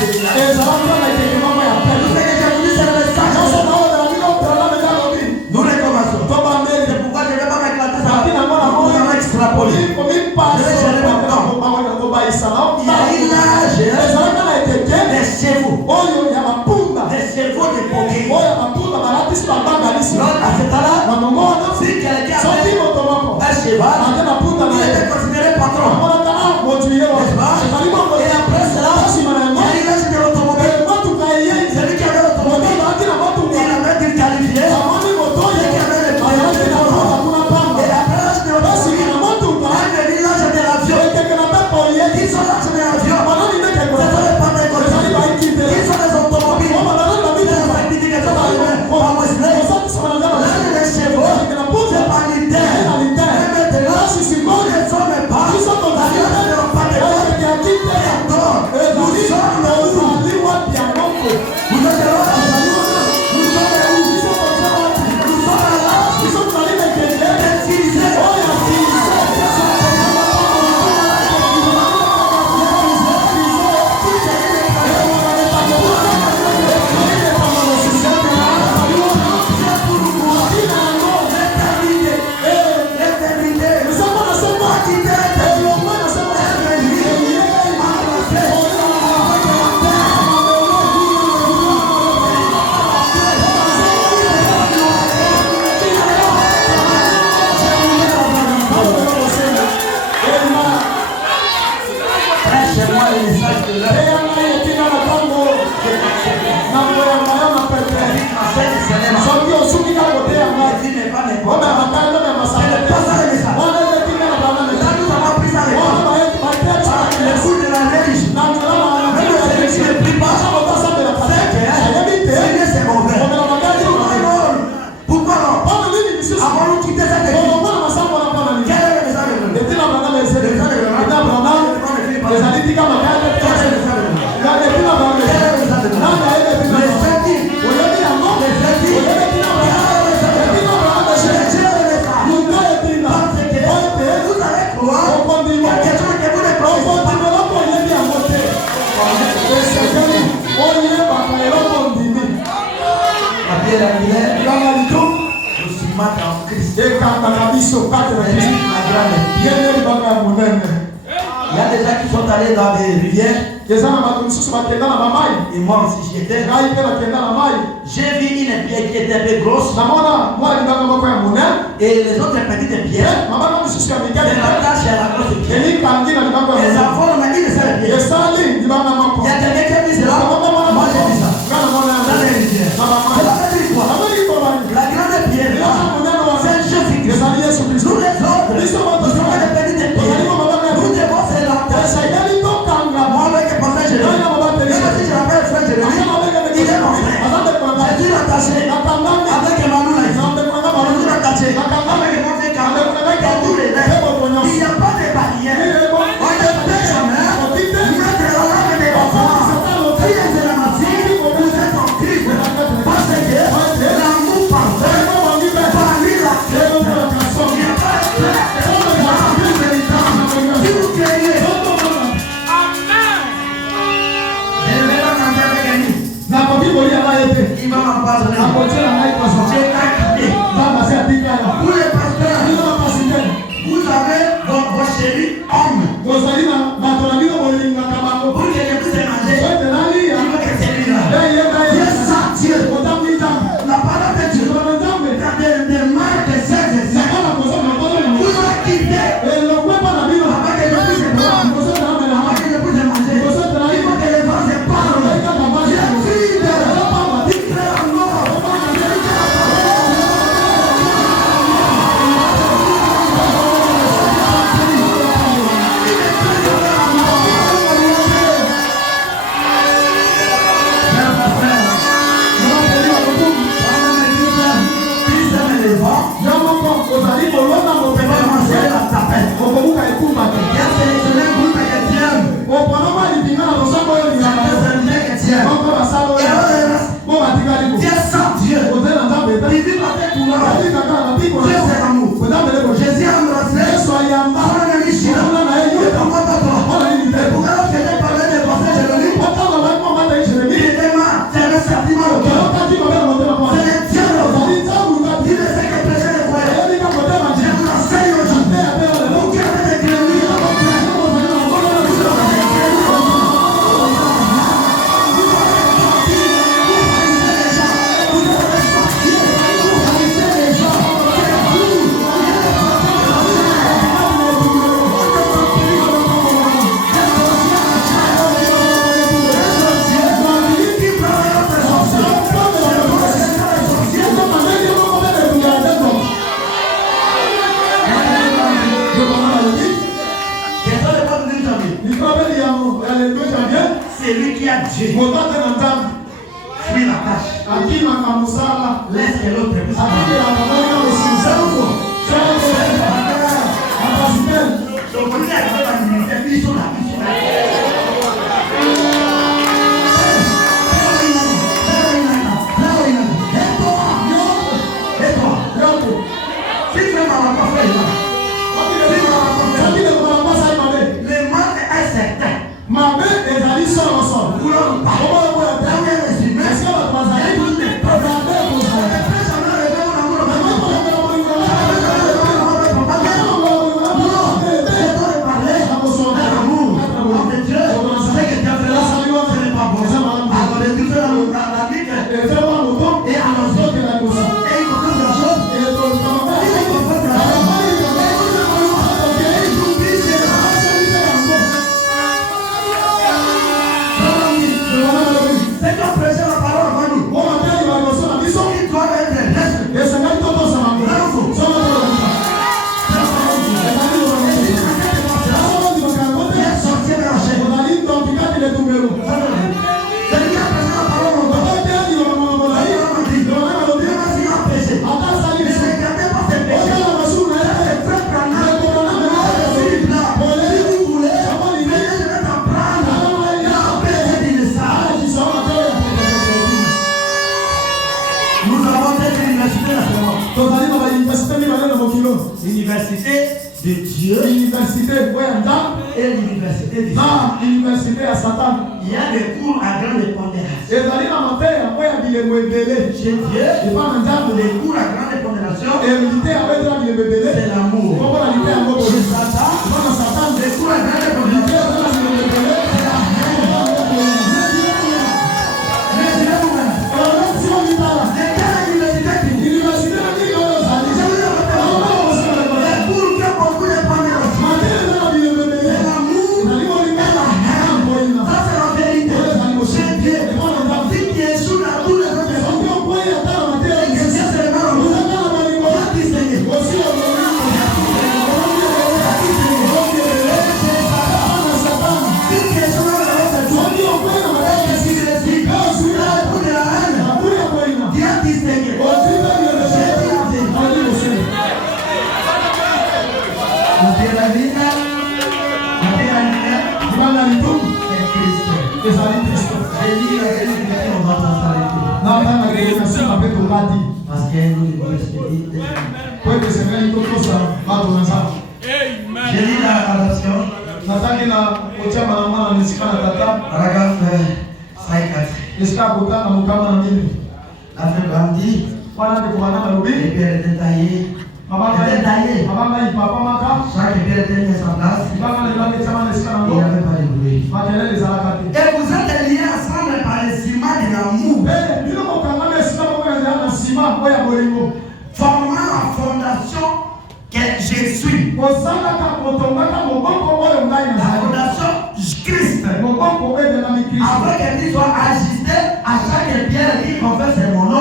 Et ça va prendre effectivement moi après. Tout ce que j'ai voulu, c'est le message. Nous recommençons. C'est pourquoi je ne vais pas m'éclater ça. Nous allons extrapoler. Je vais gérer mon temps. Il y a une âge des chevaux. Des chevaux de poké. Donc à ce temps-là, si quelqu'un avait un cheval, il était considéré patron. N'est-ce pas? Et après cela, il y a une âge de l'automobile. Celui qui avait l'automobile, il avait été qualifié. Celui qui avait les paillettes de l'automobile. Et après l'âge de l'automobile, il est venu l'âge de l'avion. Qui sont l'âge de l'avion? Ce sont les panneaux. Qui sont les automobiles? Les activités qui sont arrivées. L'âge des chevaux, c'est pas l'idée. Mais maintenant, pour les hommes et pas, l'âge de l'automobile. Nous sommes le où? Vous êtes là? Nous sommes où? Nous sommes là. D'utiliser. Il y a des gens qui sont allés dans des rivières. Et moi aussi j'y étais. J'ai vu une pierre qui était un peu grosse. Et les autres petites pierres. C'est la tâche à la grosse pierre. Et ça forme une seule pierre. Il y a quelqu'un qui a dit cela. Moi j'ai dit ça. Dans les rivières. Cela veut dire quoi? La grande pierre, c'est un jeu fictif. Nous les autres, nous sommes des petites pierres. Nous devons se lancer. Moi avec le passage, même si je l'appelle frère Jérémy, il est mon frère. Je suis attaché avec Emmanuel. Je suis attaché avec mon frère Carlo, avec tous les rêves. Il n'y a pas de barrière. On ne peut jamais mettre la langue des enfants. Si c'est la machine, vous êtes en Christ. Parce que l'amour parfait, par lui la clé. Il n'y a pas de clé. Si vous créez. Il va m'empoisonner. Vous les pasteurs, vous avez vos chéris hommes. Pour que je puisse manger, il veut que celui-là. Dieu ça, Dieu. La parole de Dieu. Des marques de 16 et 5. Vous avez quitté. Avec que je puisse boire. Avec que je puisse manger. Il faut que les gens se parlent. Dieu fille de Jésus a embrassé, soyez en bas, on a mis China, on a mis China, on a mis China, on a mis China, on a mis China, on a mis China, qui a Dieu fuit la tâche. Laisse que l'autre puisse faire. Donc, on dit à la ministère, ils sont là. Et toi, si tu ne m'as pas fait là, le mal est certain. L'université de Dieu et l'université de Satan. Il y a des cours à grande pondération. Chez Dieu, les cours à grande pondération, c'est l'amour. Chez Satan, les cours à grande pondération, c'est la parce que nous j'ai lu la adaptation. Paragraphe 54. La fête grandit. Les pierres détaillées. Chaque pierre était sa place. Il n'y avait pas de bruit. Et vous êtes liés ensemble par les ciments de l'amour. Formant la fondation que je suis. La fondation Christ. Afin qu'elle soit ajustée à chaque pierre qui confesse mon nom.